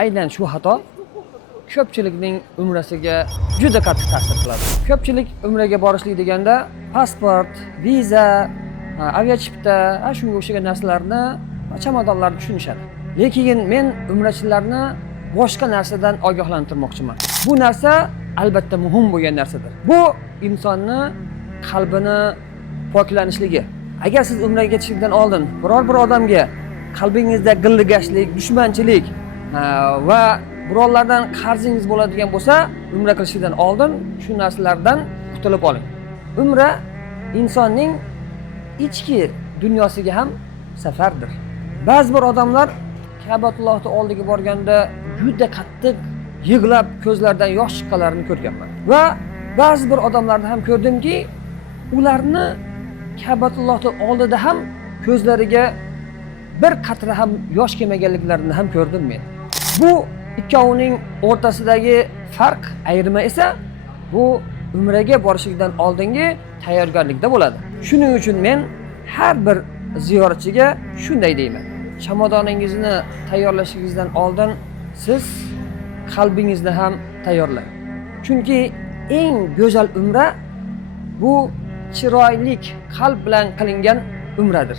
aynan shu xato ko'pchilikning umrasiga juda qattiq ta'sir qiladi. Ko'pchilik umraga borishlik deganda pasport, viza, aviachipta, shunga o'xshagan narsalarni chamadonlarda tushunishadi. Lekin men umrachilarni boshqa narsadan ogohlantirmoqchiman. Bu narsa albatta muhim bo'lgan narsadir. Bu insonni qalbini poklanishligi. Agar siz umraga ketishdan oldin biror bir odamga qalbingizda g'illigashlik, dushmanchilik va birovlardan qarzingiz bo'ladigan bo'lsa, umra qilishdan oldin shu narsalardan qutulib oling. Umra insonning ichki dunyosiga ham safardir. Ba'zi bir odamlar Ka'batullohning oldiga borganda juda qattiq yig'lab ko'zlaridan yosh chiqqanlarini ko'rganman. Va ba'zi bir odamlarni ham ko'rdimki, ularni Ka'batullohning oldida ham ko'zlariga bir qatra ham yosh kelmaganliklarini ham ko'rdim men. Bu ikkovining o'rtasidagi farq, ayrima esa bu umraga borishdan oldingi tayyorgarlikda bo'ladi. Shuning uchun men har bir ziyoratchiga shunday deyman. Chamodoningizni tayyorlashingizdan oldin siz qalbingizni ham tayyorlang. Chunki eng go'zal umra bu chiroyli qalb bilan qilingan umradir.